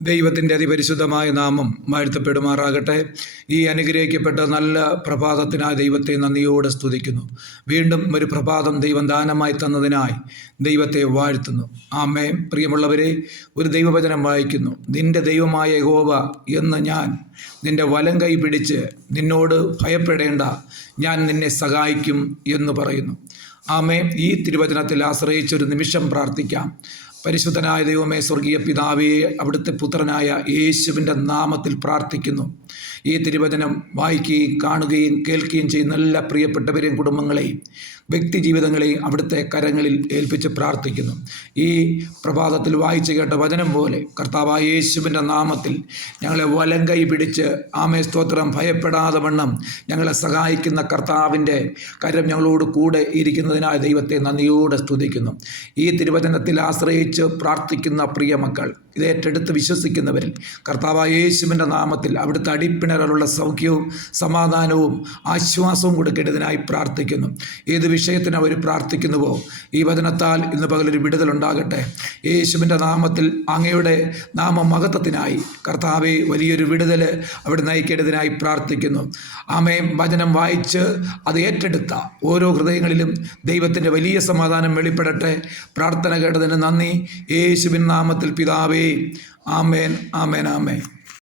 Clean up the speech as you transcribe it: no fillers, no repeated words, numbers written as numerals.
ദൈവത്തിൻ്റെ അതിപരിശുദ്ധമായ നാമം വാഴ്ത്തപ്പെടുമാറാകട്ടെ. ഈ അനുഗ്രഹിക്കപ്പെട്ട നല്ല പ്രഭാതത്തിനായി ദൈവത്തെ നന്ദിയോടെ സ്തുതിക്കുന്നു. വീണ്ടും ഒരു പ്രഭാതം ദൈവം ദാനമായി തന്നതിനായി ദൈവത്തെ വാഴ്ത്തുന്നു. ആമേൻ. പ്രിയമുള്ളവരെ, ഒരു ദൈവവചനം വായിക്കുന്നു. നിന്റെ ദൈവമായ യഹോവ എന്ന് ഞാൻ നിന്റെ വലം കൈ പിടിച്ച് നിന്നോട് ഭയപ്പെടേണ്ട, ഞാൻ നിന്നെ സഹായിക്കും എന്ന് പറയുന്നു. ആമേൻ. ഈ തിരുവചനത്തിൽ ആശ്രയിച്ചൊരു നിമിഷം പ്രാർത്ഥിക്കാം. പരിശുദ്ധനായ ദൈവമേ, സ്വർഗീയ പിതാവേ, അവിടുത്തെ പുത്രനായ യേശുവിൻ്റെ നാമത്തിൽ പ്രാർത്ഥിക്കുന്നു. ഈ തിരുവചനം വായിക്കുകയും കാണുകയും കേൾക്കുകയും ചെയ്യുന്ന എല്ലാ പ്രിയപ്പെട്ടവരെയും കുടുംബങ്ങളെയും വ്യക്തി ജീവിതങ്ങളെയും അവിടുത്തെ കരങ്ങളിൽ ഏൽപ്പിച്ച് പ്രാർത്ഥിക്കുന്നു. ഈ പ്രഭാതത്തിൽ വായിച്ചു കേട്ട വചനം പോലെ കർത്താവായ യേശുവിൻ്റെ നാമത്തിൽ ഞങ്ങളെ വലം കൈ പിടിച്ച് ആമേ സ്തോത്രം ഭയപ്പെടാതെ വണ്ണം ഞങ്ങളെ സഹായിക്കുന്ന കർത്താവിൻ്റെ കരം ഞങ്ങളോട് കൂടെ ഇരിക്കുന്നതിനായി ദൈവത്തെ നന്ദിയോടെ സ്തുതിക്കുന്നു. ഈ തിരുവചനത്തിൽ ആശ്രയിച്ച് പ്രാർത്ഥിക്കുന്ന പ്രിയ മക്കൾ, ഇത് ഏറ്റെടുത്ത് വിശ്വസിക്കുന്നവരിൽ കർത്താവായ യേശുവിൻ്റെ നാമത്തിൽ അവിടുത്തെ അടിപ്പിണറുള്ള സൗഖ്യവും സമാധാനവും ആശ്വാസവും കൊടുക്കേണ്ടതിനായി പ്രാർത്ഥിക്കുന്നു. ഏത് വിഷയത്തിന് അവർ പ്രാർത്ഥിക്കുന്നുവോ ഈ വചനത്താൽ ഇന്ന് പകലൊരു വിടുതലുണ്ടാകട്ടെ. യേശുവിൻ്റെ നാമത്തിൽ അങ്ങയുടെ നാമമഹത്വത്തിനായി കർത്താവെ വലിയൊരു വിടുതൽ അവിടെ നയിക്കേണ്ടതിനായി പ്രാർത്ഥിക്കുന്നു. ആമേൻ. വചനം വായിച്ച് അത് ഏറ്റെടുത്ത ഓരോ ഹൃദയങ്ങളിലും ദൈവത്തിൻ്റെ വലിയ സമാധാനം വെളിപ്പെടട്ടെ. പ്രാർത്ഥന കേട്ടതിന് നന്ദി. യേശുവിൻ നാമത്തിൽ പിതാവേ. ആമേൻ, ആമേൻ, ആമേൻ.